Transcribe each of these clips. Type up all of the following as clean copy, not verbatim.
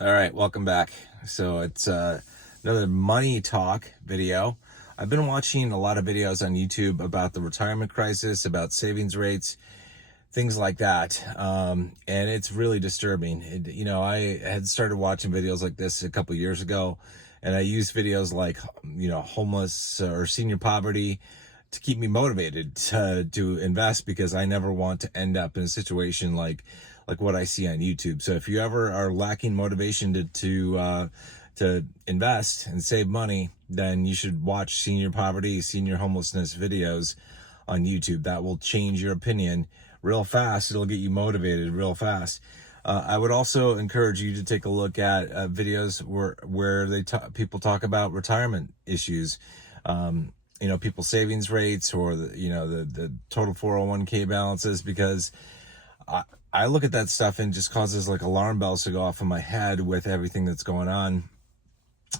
All right, welcome back. So it's another money talk video. I've been watching a lot of videos on YouTube about the retirement crisis, about savings rates, things like that. And it's really disturbing. I had started watching videos like this a couple years ago, and I used videos like, homeless or senior poverty to keep me motivated to invest, because I never want to end up in a situation like what I see on YouTube. So if you ever are lacking motivation to invest and save money, then you should watch senior poverty, senior homelessness videos on YouTube. That will change your opinion real fast. It'll get you motivated real fast. I would also encourage you to take a look at videos where people talk about retirement issues. People's savings rates, or the total 401k balances, because I look at that stuff and it just causes like alarm bells to go off in my head with everything that's going on.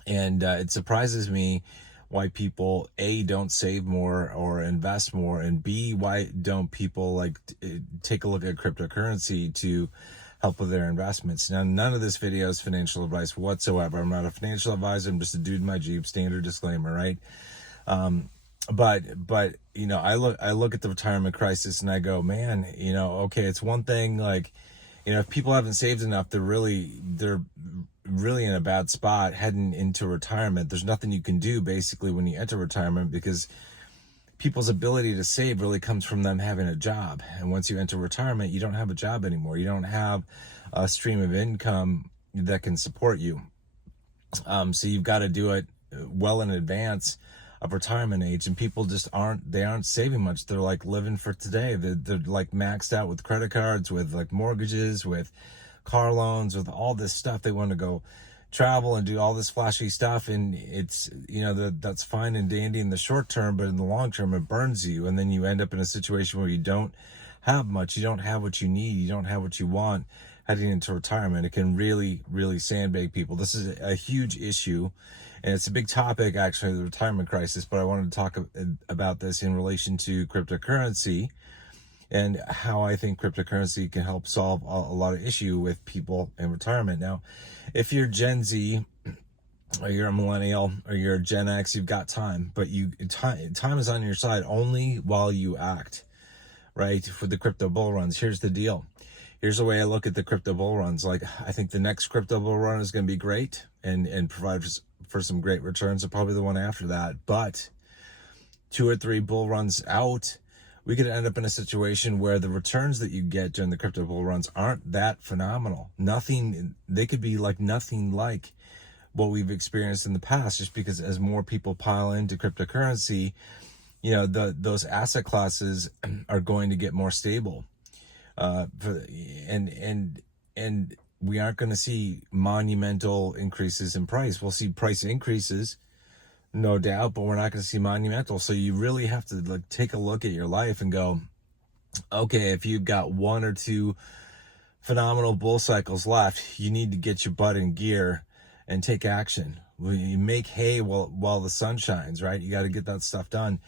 And it surprises me why people, A, don't save more or invest more, and B, why don't people take a look at cryptocurrency to help with their investments. Now, none of this video is financial advice whatsoever. I'm not a financial advisor. I'm just a dude in my Jeep. Standard disclaimer, right? But I look at the retirement crisis and I go, man, okay, it's one thing, if people haven't saved enough, they're really in a bad spot heading into retirement. There's nothing you can do basically when you enter retirement, because people's ability to save really comes from them having a job. And once you enter retirement, you don't have a job anymore. You don't have a stream of income that can support you. So you've got to do it well in advance of retirement age, and people just aren't saving much. They're like living for today. They're like maxed out with credit cards, with like mortgages, with car loans, with all this stuff. They want to go travel and do all this flashy stuff, and it's that's fine and dandy in the short term, but in the long term it burns you, and then you end up in a situation where you don't have much, you don't have what you need, you don't have what you want heading into retirement. It can really sandbag people. This is a huge issue, and it's a big topic, actually, the retirement crisis. But I wanted to talk about this in relation to cryptocurrency and how I think cryptocurrency can help solve a lot of issue with people in retirement. Now, if you're Gen Z, or you're a millennial, or you're a Gen X, you've got time, but time is on your side only while you act, right? For the crypto bull runs, here's the deal. Here's the way I look at the crypto bull runs. Like, I think the next crypto bull run is going to be great and provide for some great returns, and probably the one after that. But 2 or 3 bull runs out, we could end up in a situation where the returns that you get during the crypto bull runs aren't that phenomenal. They could be like nothing like what we've experienced in the past, just because as more people pile into cryptocurrency, those asset classes are going to get more stable. And we aren't going to see monumental increases in price. We'll see price increases, no doubt, but we're not going to see monumental. So you really have to take a look at your life and go, okay, if you've got 1 or 2 phenomenal bull cycles left, you need to get your butt in gear and take action. You make hay while the sun shines, right? You got to get that stuff done.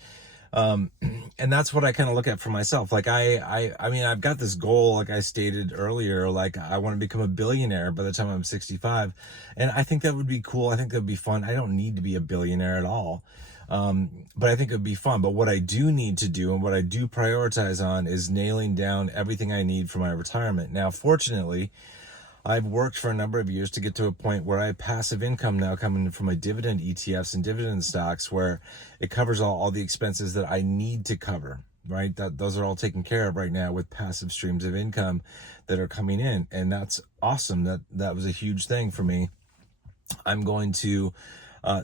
And that's what I kind of look at for myself. Like I mean, I've got this goal, like I stated earlier, like I want to become a billionaire by the time I'm 65. And I think that would be cool. I think that would be fun. I don't need to be a billionaire at all. But I think it would be fun. But what I do need to do, and what I do prioritize on, is nailing down everything I need for my retirement. Now, fortunately, I've worked for a number of years to get to a point where I have passive income now coming from my dividend ETFs and dividend stocks, where it covers all the expenses that I need to cover, right? Those are all taken care of right now with passive streams of income that are coming in. And that's awesome. That was a huge thing for me. I'm going to,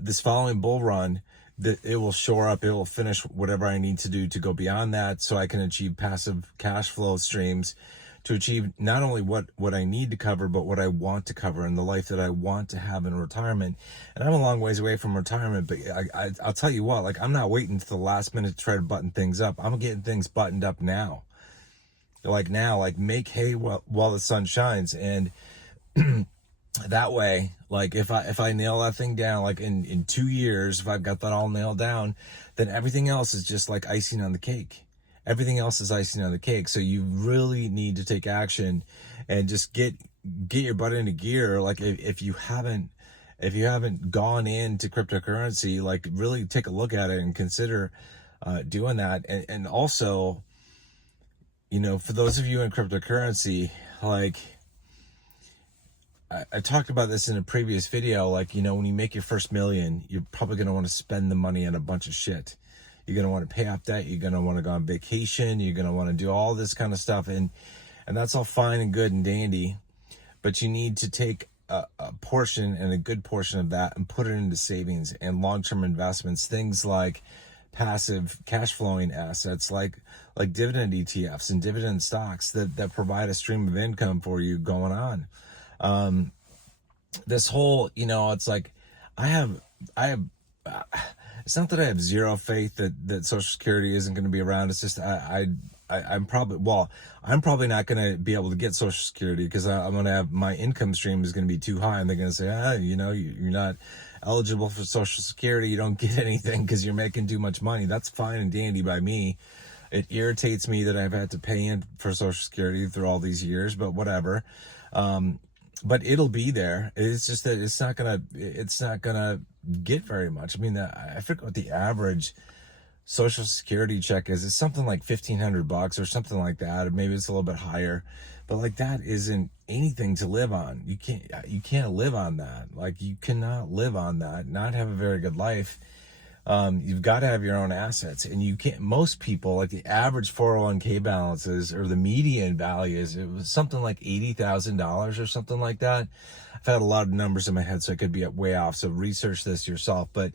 this following bull run, that it will shore up, it will finish whatever I need to do to go beyond that, so I can achieve passive cash flow streams to achieve not only what I need to cover, but what I want to cover in the life that I want to have in retirement. And I'm a long ways away from retirement, but I'll tell you what, I'm not waiting to the last minute to try to button things up. I'm getting things buttoned up now. Make hay while the sun shines. And that way, if I nail that thing down, in 2 years, if I've got that all nailed down, then everything else is just like icing on the cake. Everything else is icing on the cake. So you really need to take action and just get get your butt into gear. Like if you haven't gone into cryptocurrency, like really take a look at it and consider doing that. And also, for those of you in cryptocurrency, like I talked about this in a previous video, like, when you make your first million, you're probably going to want to spend the money on a bunch of shit. You're going to want to pay off debt. You're going to want to go on vacation. You're going to want to do all this kind of stuff. And that's all fine and good and dandy, but you need to take a portion, and a good portion of that, and put it into savings and long-term investments, things like passive cash flowing assets, like dividend ETFs and dividend stocks that provide a stream of income for you going on. This whole, it's like, I have, it's not that I have zero faith that Social Security isn't going to be around. It's just, I'm probably not going to be able to get Social Security because I'm going to have, my income stream is going to be too high, and they're going to say, you're not eligible for Social Security. You don't get anything because you're making too much money. That's fine and dandy by me. It irritates me that I've had to pay in for Social Security through all these years, but whatever. But it'll be there. It's just that it's not gonna get very much. I mean, I forget what the average Social Security check is. It's something like $1,500 or something like that, or maybe it's a little bit higher. But like, that isn't anything to live on. You can't live on that. Like, you cannot live on that, not have a very good life. You've got to have your own assets, and you can't. Most people, like the average 401k balances, or the median values, it was something like $80,000 or something like that. I've had a lot of numbers in my head, so I could be way off. So research this yourself. But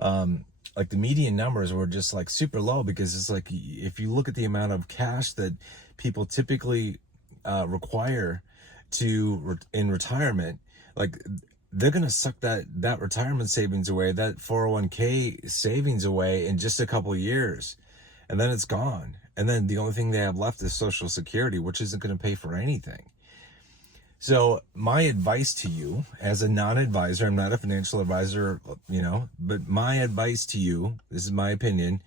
like the median numbers were just like super low, because it's like, if you look at the amount of cash that people typically require in retirement, like, they're going to suck that retirement savings away, that 401k savings away, in just a couple of years. And then it's gone. And then the only thing they have left is Social Security, which isn't going to pay for anything. So my advice to you, as a non-advisor, I'm not a financial advisor, but my advice to you, this is my opinion,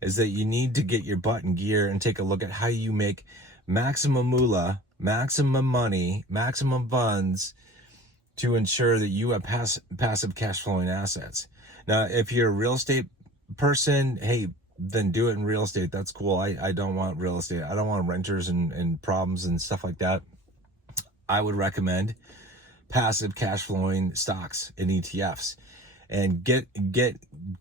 is that you need to get your butt in gear and take a look at how you make maximum moolah, maximum money, maximum funds, to ensure that you have passive cash flowing assets. Now, if you're a real estate person, hey, then do it in real estate. That's cool. I don't want real estate. I don't want renters and problems and stuff like that. I would recommend passive cash flowing stocks and ETFs, and get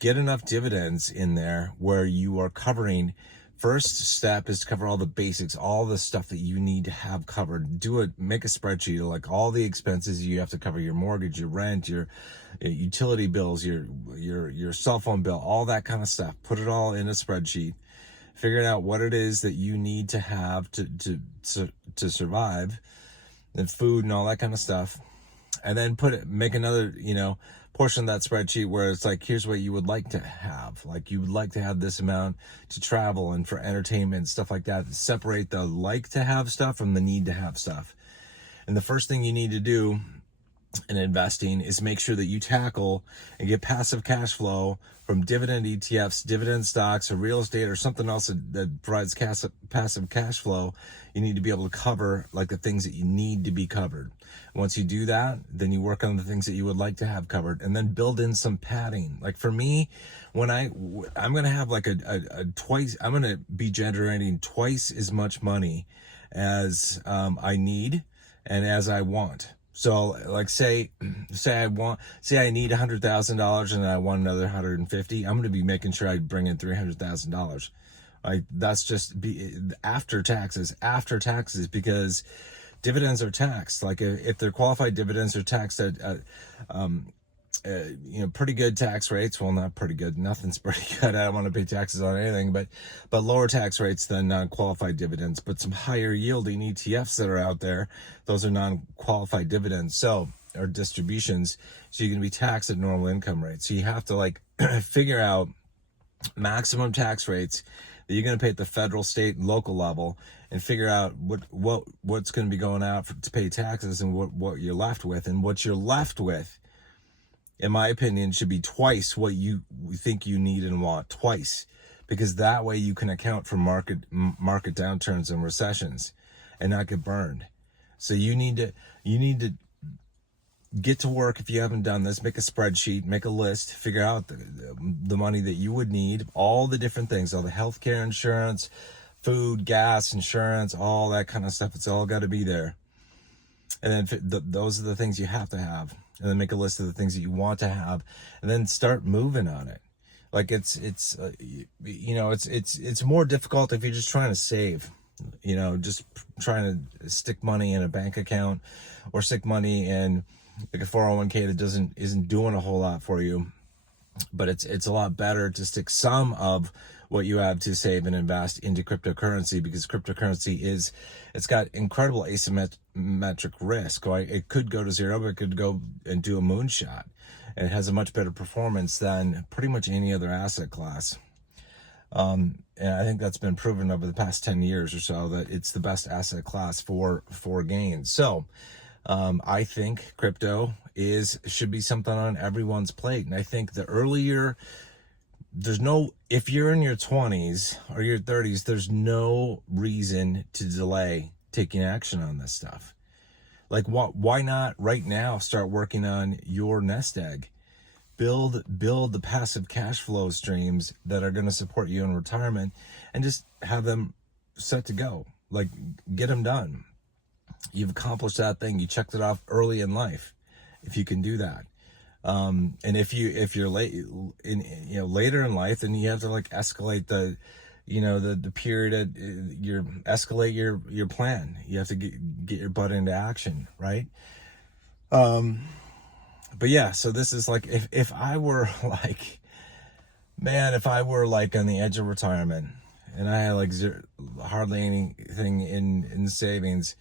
enough dividends in there where you are covering. First step is to cover all the basics, all the stuff that you need to have covered. Make a spreadsheet of like all the expenses you have to cover: your mortgage, your rent, your utility bills, your cell phone bill, all that kind of stuff. Put it all in a spreadsheet. Figuring out what it is that you need to have to survive, and food and all that kind of stuff. And then make another, portion of that spreadsheet where it's like, here's what you would like to have. Like, you would like to have this amount to travel and for entertainment, stuff like that. Separate the like to have stuff from the need to have stuff. And the first thing you need to do in investing is make sure that you tackle and get passive cash flow from dividend ETFs, dividend stocks, or real estate, or something else that provides passive cash flow. You need to be able to cover like the things that you need to be covered. Once you do that, then you work on the things that you would like to have covered, and then build in some padding. Like for me, when I'm going to have like I'm going to be generating twice as much money as I need and as I want. So like say I need $100,000 and I want another 150. I'm going to be making sure I bring in $300,000. Like, that's just after taxes, because dividends are taxed. Like if they're qualified dividends are taxed at pretty good tax rates. Well, not pretty good. Nothing's pretty good. I don't want to pay taxes on anything, but lower tax rates than non-qualified dividends. But some higher yielding ETFs that are out there, those are non-qualified dividends, or distributions. So you're going to be taxed at normal income rates. So you have to figure out maximum tax rates that you're going to pay at the federal, state, and local level, and figure out what's going to be going out to pay taxes, and what you're left with. And what you're left with, in my opinion, should be twice what you think you need and want. Twice. Because that way you can account for market downturns and recessions and not get burned. So you need to get to work. If you haven't done this, make a spreadsheet, make a list, figure out the money that you would need, all the different things, all the healthcare insurance, food, gas, insurance, all that kind of stuff. It's all got to be there. And then those are the things you have to have. And then make a list of the things that you want to have, and then start moving on it. Like it's more difficult if you're just trying to save, just trying to stick money in a bank account or stick money in like a 401k that isn't doing a whole lot for you. But it's a lot better to stick some of what you have to save and invest into cryptocurrency, because cryptocurrency it's got incredible asymmetric risk. It could go to zero, but it could go and do a moonshot. And it has a much better performance than pretty much any other asset class. And I think that's been proven over the past 10 years or so, that it's the best asset class for gains. So I think crypto should be something on everyone's plate. And I think the earlier, if you're in your 20s or your 30s, there's no reason to delay taking action on this stuff. Like, why not right now start working on your nest egg? Build the passive cash flow streams that are going to support you in retirement, and just have them set to go. Like, get them done. You've accomplished that thing. You checked it off early in life, if you can do that. And if you're later in life, then you have to like escalate the period escalate your plan. You have to get your butt into action, right? But yeah, so this is like, if I were like, man, if I were like on the edge of retirement and I had like hardly anything in savings,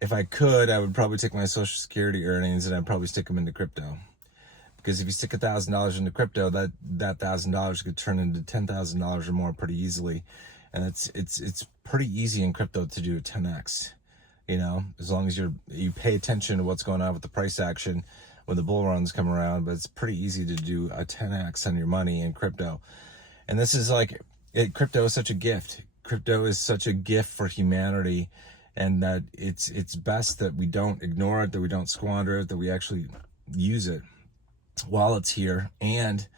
if I could, I would probably take my Social Security earnings and I'd probably stick them into crypto. Because if you stick $1,000 into crypto, that $1,000 could turn into $10,000 or more pretty easily. And it's pretty easy in crypto to do a 10x, as long as you pay attention to what's going on with the price action when the bull runs come around. But it's pretty easy to do a 10x on your money in crypto. And this is crypto is such a gift. Crypto is such a gift for humanity, and that it's best that we don't ignore it, that we don't squander it, that we actually use it while it's here, and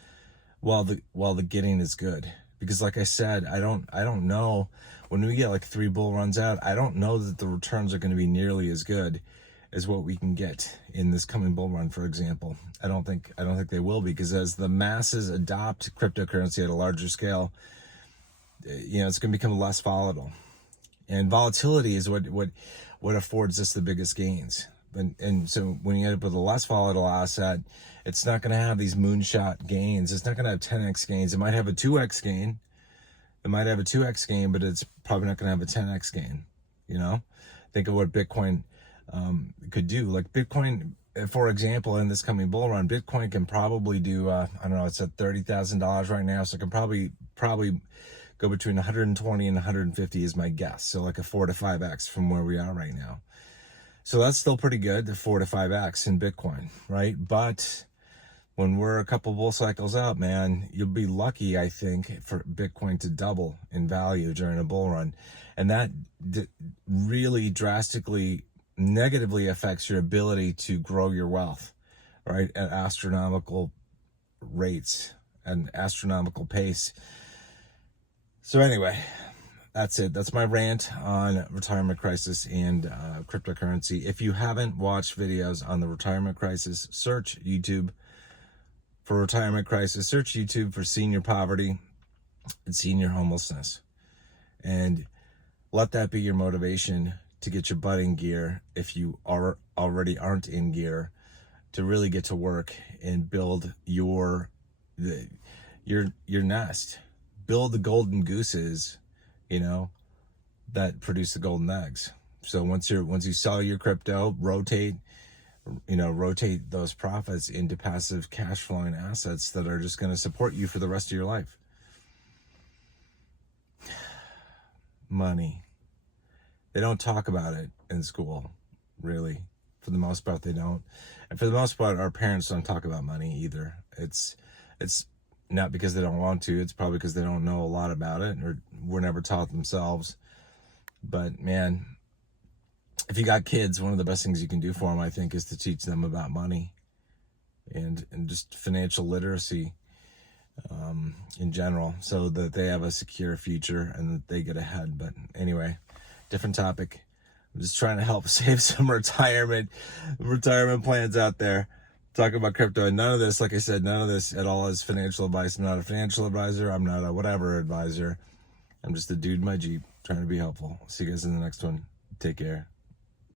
while the getting is good. Because like I said, I don't know, when we get like 3 bull runs out, I don't know that the returns are going to be nearly as good as what we can get in this coming bull run, for example. I don't think they will be, because as the masses adopt cryptocurrency at a larger scale, it's going to become less volatile. And volatility is what affords us the biggest gains. And so when you end up with a less volatile asset, it's not going to have these moonshot gains. It's not going to have 10x gains. It might have a 2x gain. But it's probably not going to have a 10x gain. Think of what Bitcoin could do. Like Bitcoin, for example, in this coming bull run, Bitcoin can probably do, I don't know, it's at $30,000 right now. So it can probably go between 120 and 150 is my guess. So like a 4 to 5x from where we are right now. So that's still pretty good, the 4 to 5x in Bitcoin, right? But when we're a couple bull cycles out, man, you'll be lucky, I think, for Bitcoin to double in value during a bull run. And that really drastically negatively affects your ability to grow your wealth, right? At astronomical rates and astronomical pace. So anyway, that's it. That's my rant on retirement crisis and cryptocurrency. If you haven't watched videos on the retirement crisis, search YouTube for retirement crisis. Search YouTube for senior poverty and senior homelessness. And let that be your motivation to get your butt in gear, if you already aren't in gear, to really get to work and build your nest. Build the golden gooses, that produce the golden eggs. So once you sell your crypto, rotate those profits into passive cash flowing assets that are just going to support you for the rest of your life. Money. They don't talk about it in school, really. For the most part, they don't. And for the most part, our parents don't talk about money either. It's not because they don't want to. It's probably because they don't know a lot about it, or were never taught themselves. But man, if you got kids, one of the best things you can do for them, I think, is to teach them about money and just financial literacy in general, so that they have a secure future and that they get ahead. But anyway, different topic. I'm just trying to help save some retirement plans out there. Talking about crypto, and none of this, like I said, none of this at all is financial advice. I'm not a financial advisor. I'm not a whatever advisor. I'm just a dude in my Jeep trying to be helpful. See you guys in the next one. Take care.